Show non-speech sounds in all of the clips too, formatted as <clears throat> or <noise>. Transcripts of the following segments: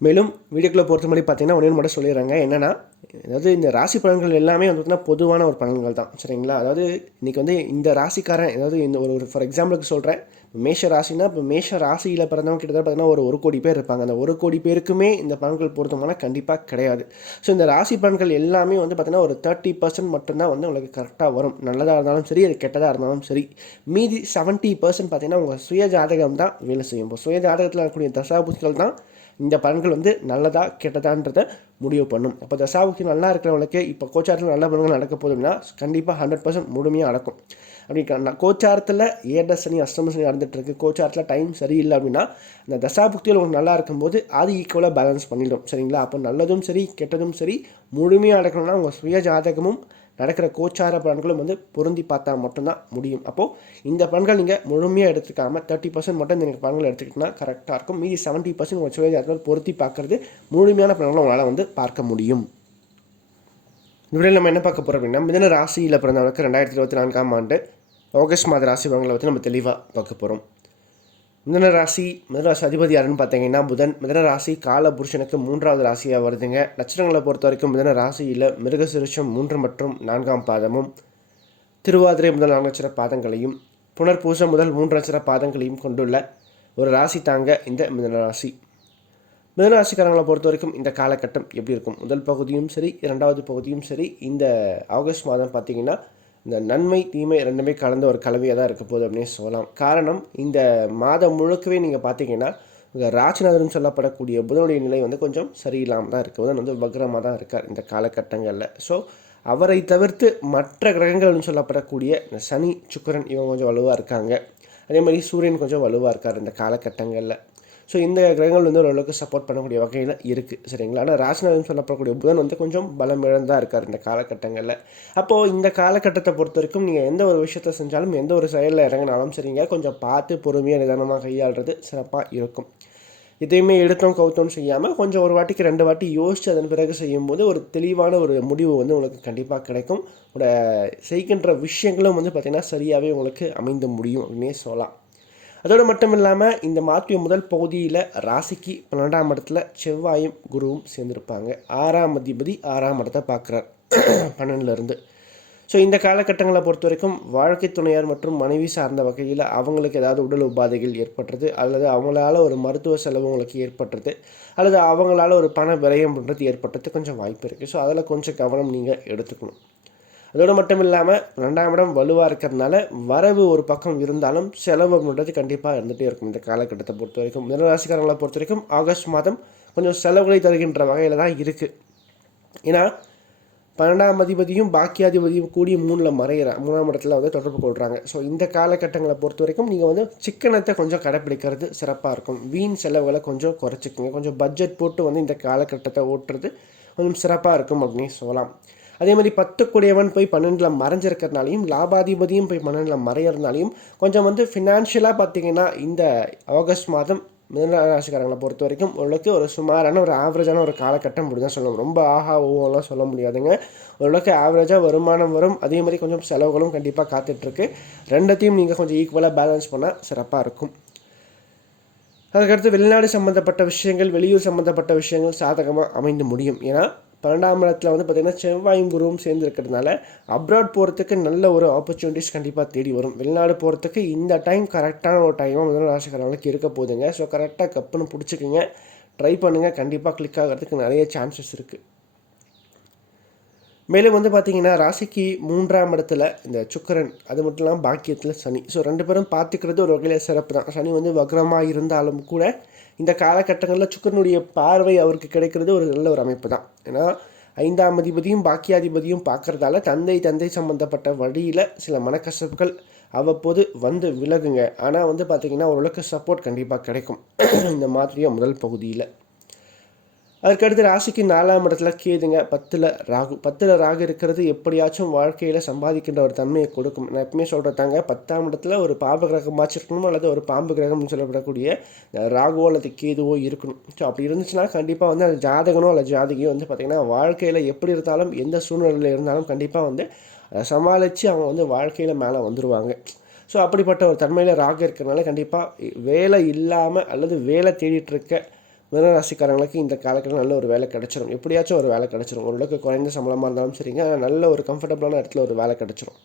மேலும் வீடியோக்குள்ளே பொறுத்த மாதிரி பார்த்தீங்கன்னா ஒன்று மட்டும் சொல்லிடுறாங்க. என்னென்னா அதாவது இந்த ராசி பலன்கள் எல்லாமே வந்து பார்த்தீங்கன்னா பொதுவான ஒரு பலன்கள் தான். சரிங்களா? அதாவது இன்றைக்கி வந்து இந்த ராசிக்காரன் அதாவது இந்த ஒரு ஃபார் எக்ஸாம்பிளுக்கு சொல்கிறேன் மேஷ ராசினா இப்போ மேஷ ராசியில் பிறந்தவங்க கிட்டத்தட்ட பார்த்தீங்கன்னா ஒரு ஒரு கோடி பேர் இருப்பாங்க. அந்த ஒரு கோடி பேருக்குமே இந்த பலன்கள் பொருத்தமான கண்டிப்பாக கிடையாது. ஸோ இந்த ராசி பலன்கள் எல்லாமே வந்து பார்த்தீங்கன்னா ஒரு தேர்ட்டி பர்சன்ட் மட்டும்தான் வந்து உங்களுக்கு கரெக்டாக வரும். நல்லதாக இருந்தாலும் சரி அது கெட்டதாக இருந்தாலும் சரி. மீதி செவன்ட்டி பர்சன்ட் பார்த்தீங்கன்னா உங்கள் சுய ஜாதகம் தான் வேலை செய்யும். இப்போ சுய ஜாதகத்தில் இருக்கக்கூடிய தசாபுத்திகள் தான் இந்த பலன்கள் வந்து நல்லதா கெட்டதான்றதை முடிவு பண்ணும். அப்போ தசாவுக்கு நல்லா இருக்கிறவங்களுக்கு இப்போ கோச்சாரத்தில் நல்ல பலன்கள் நடக்க போதும்னா கண்டிப்பாக ஹண்ட்ரட் பர்சன்ட் முழுமையாக நடக்கும். அப்படி கோச்சாரத்தில் ஏட சனி அஷ்டம சனி நடந்துட்டு கோச்சாரத்தில் டைம் சரியில்லை அப்படின்னா அந்த தசாபுக்திகள் உங்களுக்கு நல்லா இருக்கும்போது அது ஈக்குவலாக பேலன்ஸ் பண்ணிடும். சரிங்களா? அப்போ நல்லதும் சரி கெட்டதும் சரி முழுமையாக நடக்கணும்னா உங்கள் சுய ஜாதகமும் நடக்கிற கோச்சார பலன்களும் வந்து பொருந்தி பார்த்தா மட்டும்தான் முடியும். அப்போது இந்த பலன்கள் நீங்கள் முழுமையாக எடுத்துக்காம தேர்ட்டி பர்சன்ட் மட்டும் நீங்கள் பலன்கள் எடுத்துக்கிட்டோம்னா கரெக்டாக இருக்கும். மீதி செவன்ட்டி பர்சன்ட் உங்கள் சுய பொருத்தி பார்க்கறது முழுமையான பலன்களை உங்களால் வந்து பார்க்க முடியும். இந்த நம்ம என்ன பார்க்க போகிறோம் அப்படின்னா மிதன ராசியில் பிறந்தவனுக்கு ரெண்டாயிரத்தி இருபத்தி நான்காம் ஆண்டு ஆகஸ்ட் மாத ராசி பலன்களை பற்றி நம்ம தெளிவாக பார்க்க போகிறோம் மிதன ராசி மிதனராசி அதிபதி யாருன்னு பார்த்தீங்கன்னா புதன். மிதன ராசி கால புருஷனுக்கு மூன்றாவது ராசியாக வருதுங்க. நட்சத்திரங்களை பொறுத்த வரைக்கும் மிதன ராசியில் மிருகசிருஷம் மூன்று மற்றும் நான்காம் பாதமும் திருவாதிரை முதல் நான்கு நட்சத்திர பாதங்களையும் புனர்பூசம் முதல் மூன்று நட்சத்திர பாதங்களையும் கொண்டுள்ள ஒரு ராசி தாங்க இந்த மிதன ராசி. மிதனராசிக்காரங்களை பொறுத்த வரைக்கும் இந்த காலகட்டம் எப்படி இருக்கும்? முதல் பகுதியும் சரி இரண்டாவது பகுதியும் சரி. இந்த ஆகஸ்ட் மாதம் பார்த்தீங்கன்னா இந்த நன்மை தீமை ரெண்டுமே கலந்த ஒரு கலவையாக தான் இருக்க போகுது அப்படின்னு சொல்லலாம். காரணம் இந்த மாதம் முழுக்கவே நீங்கள் பார்த்தீங்கன்னா இந்த ராஜநாதன் சொல்லப்படக்கூடிய புதனுடைய நிலை வந்து கொஞ்சம் சரியில்லாமல் தான் இருக்குது புதன் வந்து வக்ரமாக தான் இருக்கார் இந்த காலகட்டங்களில். ஸோ அவரை தவிர்த்து மற்ற கிரகங்கள்னு சொல்லப்படக்கூடிய இந்த சனி சுக்கிரன் இவங்க கொஞ்சம் வலுவாக இருக்காங்க. அதே மாதிரி சூரியன் கொஞ்சம் வலுவாக இருக்கார் இந்த காலகட்டங்களில். ஸோ இந்த கிரகங்கள் வந்து ஓரளவுக்கு சப்போர்ட் பண்ணக்கூடிய வகையில் இருக்குது சரிங்களா? ஆனால் ராசிநாதன் சொல்லப்படக்கூடிய புதன் வந்து கொஞ்சம் பலம் இழந்தாக இருக்கார் இந்த காலகட்டங்களில். அப்போது இந்த காலகட்டத்தை பொறுத்த வரைக்கும் நீங்கள் எந்த ஒரு விஷயத்தை செஞ்சாலும் எந்த ஒரு செயலில் இறங்கினாலும் சரிங்க கொஞ்சம் பார்த்து பொறுமையாக நிதானமாக கையாளுறது சிறப்பாக இருக்கும். எதையுமே எடுத்தோம் கவுத்தோம் செய்யாமல் கொஞ்சம் ஒரு வாட்டிக்கு ரெண்டு வாட்டி யோசித்து அதன் பிறகு செய்யும்போது ஒரு தெளிவான ஒரு முடிவு வந்து உங்களுக்கு கண்டிப்பாக கிடைக்கும். உங்களோட செய்கின்ற விஷயங்களும் வந்து பார்த்திங்கன்னா சரியாகவே உங்களுக்கு அமைந்து முடியும் அப்படின்னே சொல்லலாம். அதோடு மட்டும் இல்லாமல் இந்த மாத்திய முதல் பகுதியில் ராசிக்கு பன்னெண்டாம் இடத்துல செவ்வாயும் குருவும் சேர்ந்துருப்பாங்க. ஆறாம் அதிபதி ஆறாம் இடத்தை பார்க்குறார். பன்னெண்டுலேருந்து ஸோ இந்த காலகட்டங்களை பொறுத்த வரைக்கும் வாழ்க்கை துணையார் மற்றும் மனைவி சார்ந்த வகையில் அவங்களுக்கு ஏதாவது உடல் உபாதைகள் ஏற்படுறது அல்லது அவங்களால ஒரு மருத்துவ செலவு உங்களுக்கு ஏற்படுறது அல்லது அவங்களால ஒரு பண விரயம் பண்ணுறது ஏற்பட்டது கொஞ்சம் வாய்ப்பு இருக்குது ஸோ அதில் கொஞ்சம் கவனம் நீங்கள் எடுத்துக்கணும். அதோடு மட்டும் இல்லாமல் ரெண்டாம் இடம் வலுவாக இருக்கிறதுனால வரவு ஒரு பக்கம் இருந்தாலும் செலவு அப்படின்றது கண்டிப்பாக இருந்துகிட்டே இருக்கும் இந்த காலகட்டத்தை பொறுத்த வரைக்கும். மிதராசிக்காரங்களை பொறுத்த வரைக்கும் ஆகஸ்ட் மாதம் கொஞ்சம் செலவுகளை தருகின்ற வகையில் தான் இருக்குது ஏன்னா பன்னெண்டாம் அதிபதியும் பாக்கியாதிபதியும் கூடி மூணில் மறையிற மூணாம் இடத்துல வந்து தொடர்பு கொள்கிறாங்க ஸோ இந்த காலகட்டங்களை பொறுத்த வரைக்கும் நீங்கள் வந்து சிக்கனத்தை கொஞ்சம் கடைப்பிடிக்கிறது சிறப்பாக இருக்கும். வீண் செலவுகளை கொஞ்சம் குறைச்சிக்கோங்க. கொஞ்சம் பட்ஜெட் போட்டு வந்து இந்த காலகட்டத்தை ஓட்டுறது கொஞ்சம் சிறப்பாக இருக்கும் அப்படின்னு சொல்லலாம். அதே மாதிரி பத்து கூடியவன் போய் பன்னெண்டில் மறைஞ்சிருக்கிறதுனாலையும் லாபாதிபதியும் போய் பன்னெண்டில் மறையிறதுனாலையும் கொஞ்சம் வந்து ஃபினான்ஷியலாக பார்த்தீங்கன்னா இந்த ஆகஸ்ட் மாதம் மிதனராசிக்காரங்களை பொறுத்த வரைக்கும் ஓரளவுக்கு ஒரு சுமாரான ஒரு ஆவரேஜான ஒரு காலகட்டம் அப்படி தான் சொல்லணும். ரொம்ப ஆஹா ஓவெல்லாம் சொல்ல முடியாதுங்க. ஓரளவுக்கு ஆவரேஜாக வருமானம் வரும். அதே மாதிரி கொஞ்சம் செலவுகளும் கண்டிப்பாக காத்துட்ருக்கு. ரெண்டத்தையும் நீங்கள் கொஞ்சம் ஈக்குவலாக பேலன்ஸ் பண்ணால் சிறப்பாக இருக்கும். அதுக்கடுத்து வெளிநாடு சம்மந்தப்பட்ட விஷயங்கள் வெளியூர் சம்மந்தப்பட்ட விஷயங்கள் சாதகமாக அமைந்து முடியும். ஏன்னா பன்னெண்டாம் இடத்துல வந்து பார்த்திங்கன்னா செவ்வாயும் குருவும் சேர்ந்துருக்கிறதுனால அப்ராட் போகிறதுக்கு நல்ல ஒரு ஆப்பர்ச்சுனிட்டிஸ் கண்டிப்பாக தேடி வரும். வெளிநாடு போகிறதுக்கு இந்த டைம் கரெக்டான ஒரு டைமாக முதல் ராசிக்காரங்களுக்கு இருக்க போதுங்க ஸோ கரெக்டாக கப்புன்னு பிடிச்சிக்கிங்க. ட்ரை பண்ணுங்கள் கண்டிப்பாக கிளிக் ஆகிறதுக்கு நிறைய சான்சஸ் இருக்குது மேலும் வந்து பார்த்தீங்கன்னா ராசிக்கு மூன்றாம் இடத்துல இந்த சுக்கரன் அது மட்டும் இல்லாமல் பாக்கியத்தில் சனி. ஸோ ரெண்டு பேரும் பார்த்துக்கிறது ஒரு வகையில் சிறப்பு தான். சனி வந்து வக்ரமாக இருந்தாலும் கூட இந்த காலகட்டங்களில் சுக்கரனுடைய பார்வை அவருக்கு கிடைக்கிறது ஒரு நல்ல ஒரு அமைப்பு தான் ஏன்னா ஐந்தாம் அதிபதியும் பாக்கியாதிபதியும் பார்க்கறதால தந்தை தந்தை சம்மந்தப்பட்ட வழியில் சில மனக்கசப்புகள் அவ்வப்போது வந்து விலகுங்க. ஆனால் வந்து பார்த்திங்கன்னா ஓரளவுக்கு சப்போர்ட் கண்டிப்பாக கிடைக்கும். <clears throat> இந்த மாதிரியாக முதல் பகுதியில். அதுக்கடுத்து ராசிக்கு நாலாம் இடத்துல கேதுங்க. பத்தில் ராகு. பத்தில் ராகு இருக்கிறது எப்படியாச்சும் வாழ்க்கையில் சம்பாதிக்கின்ற ஒரு தன்மையை கொடுக்கும். நான் எப்பவுமே சொல்கிறதாங்க பத்தாம் இடத்துல ஒரு பாம்பு கிரகம் இருக்கணும் அல்லது ஒரு பாம்பு கிரகம்னு சொல்லப்படக்கூடிய ராகுவோ அல்லது கேதுவோ இருக்கணும். ஸோ அப்படி இருந்துச்சுன்னா கண்டிப்பாக வந்து அந்த ஜாதகனோ அல்லது ஜாதகியோ வந்து பார்த்திங்கன்னா வாழ்க்கையில் எப்படி இருந்தாலும் எந்த சூழ்நிலையில் இருந்தாலும் கண்டிப்பாக வந்து சமாளித்து அவங்க வந்து வாழ்க்கையில் மேலே வந்துடுவாங்க ஸோ அப்படிப்பட்ட ஒரு தன்மையில் ராகு இருக்கிறனால கண்டிப்பாக வேலை இல்லாமல் அல்லது வேலை தேடிட்டுருக்க மிதனராசிக்காரங்களுக்கு இந்த காலக்கட்டம் நல்ல ஒரு வேலை கிடச்சிரும். எப்படியாச்சும் ஒரு வேலை கிடச்சிரும். ஓரளவுக்கு குறைந்த சம்பளமாக இருந்தாலும் சரிங்க. நல்ல ஒரு கம்ஃபர்டபுளான இடத்துல ஒரு வேலை கிடச்சிரும்.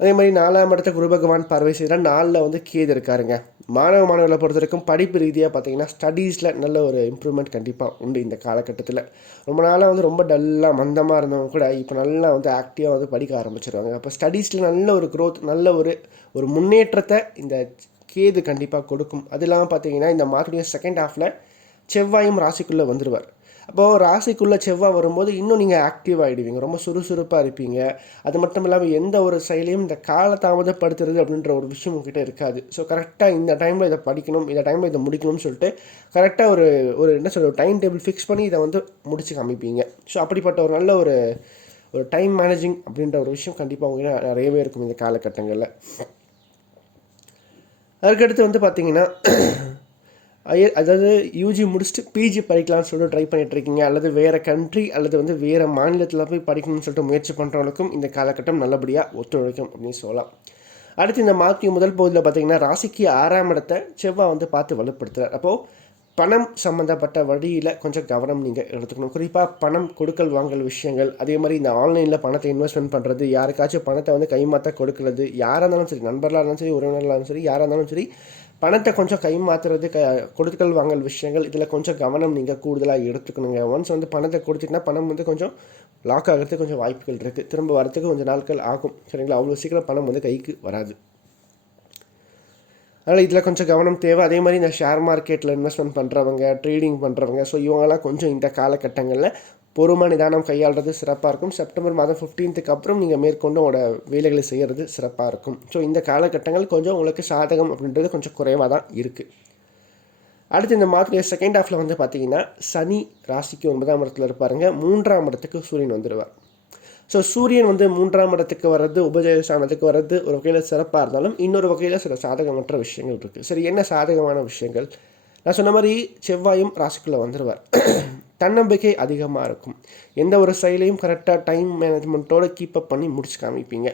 அதே மாதிரி நாலாம் இடத்த குரு பகவான் பார்வை செய்கிற நாளில் வந்து கேது இருக்காருங்க. மாணவ மாணவர்களை பொறுத்த வரைக்கும் படிப்பு ரீதியாக பார்த்தீங்கன்னா ஸ்டடீஸில் நல்ல ஒரு இம்ப்ரூவ்மெண்ட் கண்டிப்பாக உண்டு இந்த காலகட்டத்தில். ரொம்ப நாளாக வந்து ரொம்ப டல்லாக மந்தமாக இருந்தவங்க கூட இப்போ நல்லா வந்து ஆக்டிவாக வந்து படிக்க ஆரம்பிச்சிருவாங்க. அப்போ ஸ்டடீஸில் நல்ல ஒரு க்ரோத் நல்ல ஒரு ஒரு முன்னேற்றத்தை இந்த கேது கண்டிப்பாக கொடுக்கும். அது இல்லாமல் பார்த்தீங்கன்னா இந்த மாதத்துடைய செகண்ட் ஹாஃபில் செவ்வாயும் ராசிக்குள்ளே வந்துடுவார் அப்போது ராசிக்குள்ளே செவ்வாய் வரும்போது இன்னும் நீங்கள் ஆக்டிவ் ஆகிடுவீங்க ரொம்ப சுறுசுறுப்பாக இருப்பீங்க. அது மட்டும் இல்லாமல் எந்த ஒரு செயலையும் இந்த கால தாமதப்படுத்துறது அப்படின்ற ஒரு விஷயம் உங்ககிட்ட இருக்காது. ஸோ கரெக்டாக இந்த டைமில் இதை படிக்கணும் இந்த டைமில் இதை முடிக்கணும்னு சொல்லிட்டு கரெக்டாக ஒரு ஒரு என்ன சொல்ற டைம் டேபிள் ஃபிக்ஸ் பண்ணி இதை வந்து முடிச்சு காமிப்பீங்க. ஸோ அப்படிப்பட்ட ஒரு நல்ல ஒரு ஒரு டைம் மேனேஜிங் அப்படின்ற ஒரு விஷயம் கண்டிப்பாக உங்ககிட்ட நிறையவே இருக்கும் இந்த காலகட்டங்களில். அதுக்கடுத்து வந்து பார்த்தீங்கன்னா ஐயர் அதாவது யூஜி முடிச்சுட்டு பிஜி படிக்கலாம்னு சொல்லிட்டு ட்ரை பண்ணிகிட்ருக்கீங்க அல்லது வேறு கண்ட்ரி அல்லது வந்து வேறு மாநிலத்தில் போய் படிக்கணும்னு சொல்லிட்டு முயற்சி பண்ணுறவங்களுக்கும் இந்த காலகட்டம் நல்லபடியாக ஒத்துழைக்கும் அப்படின்னு சொல்லலாம். அடுத்து இந்த மாற்றி முதல் பகுதியில் பார்த்தீங்கன்னா ராசிக்கு ஆறாம் இடத்தை செவ்வாய் வந்து பார்த்து வலுப்படுத்துகிறார் அப்போது பணம் சம்மந்தப்பட்ட வழியில் கொஞ்சம் கவனம் நீங்கள் எடுத்துக்கணும். குறிப்பாக பணம் கொடுக்கல் வாங்கல் விஷயங்கள் அதே மாதிரி இந்த ஆன்லைனில் பணத்தை இன்வெஸ்ட்மெண்ட் பண்ணுறது யாருக்காச்சும் பணத்தை வந்து கைமாற்ற கொடுக்கறது யாராக இருந்தாலும் சரி நண்பர்களாக இருந்தாலும் சரி உறவினர்களாக இருந்தாலும் சரி யாராக இருந்தாலும் சரி பணத்தை கொஞ்சம் கை மாற்றுறது க கொடுக்கல் வாங்கல் விஷயங்கள் இதில் கொஞ்சம் கவனம் நீங்கள் கூடுதலாக எடுத்துக்கணுங்க. ஒன்ஸ் வந்து பணத்தை கொடுத்துட்டுனா பணம் வந்து கொஞ்சம் லாக் ஆகிறதுக்கு கொஞ்சம் வாய்ப்புகள் இருக்குது திரும்ப வரத்துக்கு கொஞ்சம் நாட்கள் ஆகும். சரிங்களா? அவ்வளோ சீக்கிரம் பணம் வந்து கைக்கு வராது. அதனால் இதில் கொஞ்சம் கவனம் தேவை. அதே மாதிரி இந்த ஷேர் மார்க்கெட்டில் இன்வெஸ்ட்மெண்ட் பண்ணுறவங்க ட்ரேடிங் பண்ணுறவங்க ஸோ இவங்கெல்லாம் கொஞ்சம் இந்த காலகட்டங்களில் பொறுமை நிதானம் கையாளுறது சிறப்பாக இருக்கும். செப்டம்பர் மாதம் ஃபிஃப்டீன்த்துக்கு அப்புறம் நீங்கள் மேற்கொண்டு உங்களோட வேலைகளை செய்கிறது சிறப்பாக இருக்கும். ஸோ இந்த காலகட்டங்கள் கொஞ்சம் உங்களுக்கு சாதகம் அப்படின்றது கொஞ்சம் குறைவாக தான் இருக்குது அடுத்து இந்த மாதிரி செகண்ட் ஹாஃபில் வந்து பார்த்தீங்கன்னா சனி ராசிக்கு ஒன்பதாம் இடத்துல இருப்பாருங்க. மூன்றாம் இடத்துக்கு சூரியன் வந்துடுவார் ஸோ சூரியன் வந்து மூன்றாம் இடத்துக்கு வர்றது உபஜயஸ்தானத்துக்கு வர்றது ஒரு வகையில் சிறப்பாக இருந்தாலும் இன்னொரு வகையில் சில சாதகமற்ற விஷயங்கள் இருக்குது சரி என்ன சாதகமான விஷயங்கள்? நான் சொன்ன மாதிரி செவ்வாயும் ராசிக்குள்ளே வந்துடுவார் <clears throat> தன்னம்பிக்கை அதிகமாக இருக்கும். எந்த ஒரு செயலையும் கரெக்டாக டைம் மேனேஜ்மெண்ட்டோடு கீப்பப் பண்ணி முடிச்சு காமிப்பீங்க.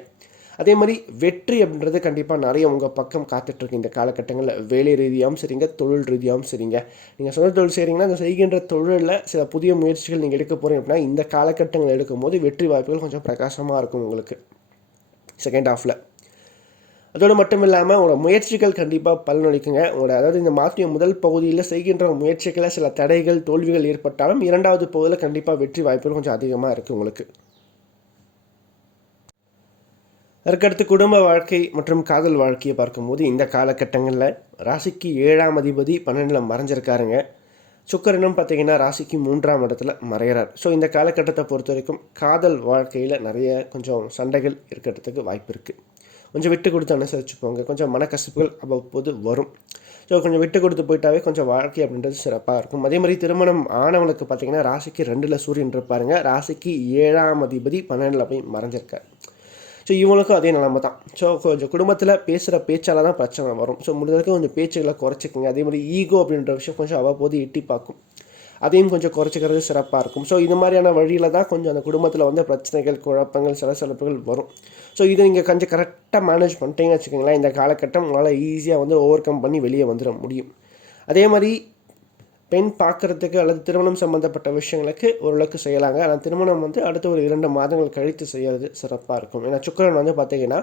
அதே மாதிரி வெற்றி அப்படின்றது கண்டிப்பாக நிறைய உங்கள் பக்கம் காத்துட்ருக்கு இந்த காலகட்டங்களில். வேலை ரீதியாகவும் சரிங்க தொழில் ரீதியாகவும் சரிங்க. நீங்கள் சொந்த தொழில் செய்கிறீங்கன்னா அந்த செய்கின்ற தொழிலில் சில புதிய முயற்சிகள் நீங்கள் எடுக்க போகிறீங்க அப்படின்னா இந்த காலகட்டங்கள் எடுக்கும்போது வெற்றி வாய்ப்புகள் கொஞ்சம் பிரகாசமாக இருக்கும் உங்களுக்கு. செகண்ட் ஹாஃபில் அதோடு மட்டும் இல்லாமல் உங்களோட முயற்சிகள் கண்டிப்பாக பலனளிக்குங்க. உங்களோட அதாவது இந்த மாற்றிய முதல் பகுதியில் செய்கின்ற முயற்சிகளை சில தடைகள் தோல்விகள் ஏற்பட்டாலும் இரண்டாவது பகுதியில் கண்டிப்பாக வெற்றி வாய்ப்புகள் கொஞ்சம் அதிகமாக இருக்குது உங்களுக்கு. அதற்கடுத்து குடும்ப வாழ்க்கை மற்றும் காதல் வாழ்க்கையை பார்க்கும்போது இந்த காலகட்டங்களில் ராசிக்கு ஏழாம் அதிபதி பன்னெண்டில் மறைஞ்சிருக்காருங்க. சுக்கரனும் பார்த்தீங்கன்னா ராசிக்கு மூன்றாம் இடத்துல மறைகிறார் ஸோ இந்த காலகட்டத்தை பொறுத்த வரைக்கும் காதல் வாழ்க்கையில் நிறைய கொஞ்சம் சண்டைகள் இருக்கிறதுக்கு வாய்ப்பு இருக்குது கொஞ்சம் விட்டு கொடுத்து அனுசரித்து போங்க கொஞ்சம் மனக்கசப்புகள் அவ்வப்போது வரும். ஸோ கொஞ்சம் விட்டு கொடுத்து போயிட்டாவே கொஞ்சம் வாழ்க்கை அப்படின்றது சிறப்பாக இருக்கும். அதே மாதிரி திருமணம் ஆனவனுக்கு பார்த்தீங்கன்னா ராசிக்கு ரெண்டில் சூரியன் இருப்பாருங்க. ராசிக்கு ஏழாம் அதிபதி பன்னெண்டில் போய் மறைஞ்சிருக்கார். ஸோ இவங்களுக்கும் அதே நிலமை தான். ஸோ கொஞ்சம் குடும்பத்தில் பேசுகிற பேச்சால் தான் பிரச்சனை வரும். ஸோ முடிஞ்ச கொஞ்சம் பேச்சுகளை குறைச்சிக்கோங்க. அதே மாதிரி ஈகோ அப்படின்ற விஷயம் கொஞ்சம் அவ்வப்போது எட்டி பார்க்கும். அதையும் கொஞ்சம் குறைச்சிக்கிறது சிறப்பாக இருக்கும். ஸோ இது மாதிரியான வழியில் தான் கொஞ்சம் அந்த குடும்பத்தில் வந்து பிரச்சனைகள் குழப்பங்கள் சலசலப்புகள் வரும். ஸோ இதை நீங்கள் கொஞ்சம் கரெக்டாக மேனேஜ் பண்ணிட்டீங்கன்னு வச்சுக்கோங்களேன் இந்த காலகட்டம் உங்களால் ஈஸியாக வந்து ஓவர் கம் பண்ணி வெளியே வந்துட முடியும். அதே மாதிரி பெண் பார்க்குறதுக்கு அல்லது திருமணம் சம்மந்தப்பட்ட விஷயங்களுக்கு ஓரளவுக்கு செய்யலாங்க. ஆனால் திருமணம் வந்து அடுத்த ஒரு இரண்டு மாதங்கள் கழித்து செய்கிறது சிறப்பாக இருக்கும். ஏன்னா சுக்கரன் வந்து பார்த்திங்கன்னா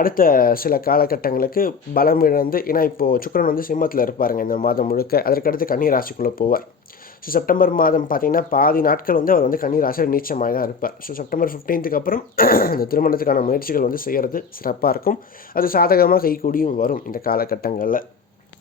அடுத்த சில காலகட்டங்களுக்கு பலம் இழந்து ஏன்னா இப்போது சுக்கரன் வந்து சிம்மத்தில் இருப்பாருங்க இந்த மாதம் முழுக்க. அதற்கடுத்து கன்னிராசிக்குள்ளே போவார். ஸோ செப்டம்பர் மாதம் பார்த்திங்கன்னா பாதி நாட்கள் வந்து அவர் வந்து கன்னிராசியில் நீச்சமாக தான் இருப்பார். ஸோ செப்டம்பர் ஃபிஃப்டீன்த்துக்கு அப்புறம் இந்த திருமணத்துக்கான முயற்சிகள் வந்து செய்கிறது சிறப்பாக இருக்கும். அது சாதகமாக கைகூடியும் வரும் இந்த காலகட்டங்களில்.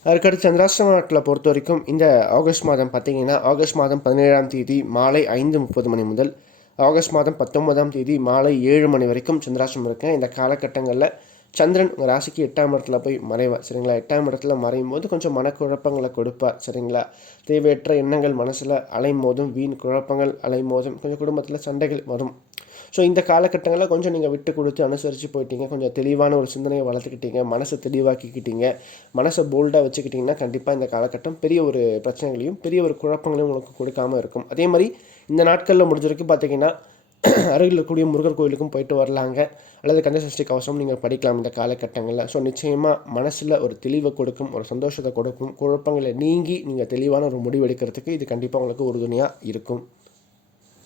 அதுக்கடுத்து சந்திராஷ்டிரம நாட்டில் பொறுத்த வரைக்கும் இந்த ஆகஸ்ட் மாதம் பார்த்திங்கன்னா ஆகஸ்ட் மாதம் பதினேழாம் தேதி மாலை ஐந்து முப்பது மணி முதல் ஆகஸ்ட் மாதம் பத்தொன்பதாம் தேதி மாலை ஏழு மணி வரைக்கும் சந்திராஷ்டிரமம் இருக்கேன் இந்த காலகட்டங்களில் சந்திரன் உங்கள் ராசிக்கு எட்டாம் இடத்துல போய் மறைவார் சரிங்களா? எட்டாம் இடத்துல மறையும் போது கொஞ்சம் மனக்குழப்பங்களை கொடுப்பார் சரிங்களா? தேவையற்ற எண்ணங்கள் மனசில் அலையும் போதும் வீண் குழப்பங்கள் அலையும் போதும் கொஞ்சம் குடும்பத்தில் சண்டைகள் வரும். ஸோ இந்த காலகட்டங்களில் கொஞ்சம் நீங்கள் விட்டு கொடுத்து அனுசரித்து போயிட்டீங்க. கொஞ்சம் தெளிவான ஒரு சிந்தனையை வளர்த்துக்கிட்டீங்க. மனசை தெளிவாக்கிக்கிட்டீங்க. மனசை போல்டாக வச்சுக்கிட்டிங்கன்னா கண்டிப்பாக இந்த காலகட்டம் பெரிய ஒரு பிரச்சனைகளையும் பெரிய ஒரு குழப்பங்களையும் உங்களுக்கு கொடுக்காம இருக்கும். அதே மாதிரி இந்த நாட்களில் முடிஞ்சிருக்கு பார்த்தீங்கன்னா <clears throat> அருகில் இருக்கக்கூடிய முருகர் கோயிலுக்கும் போயிட்டு வரலாங்க. அல்லது கந்தசஷ்டி கவசம் நீங்கள் படிக்கலாம் இந்த காலகட்டங்களில். ஸோ நிச்சயமாக மனசில் ஒரு தெளிவை கொடுக்கும் ஒரு சந்தோஷத்தை கொடுக்கும் குழப்பங்களை நீங்கி நீங்கள் தெளிவான ஒரு முடிவு எடுக்கிறதுக்கு இது கண்டிப்பாக உங்களுக்கு உறுதுணையாக இருக்கும்.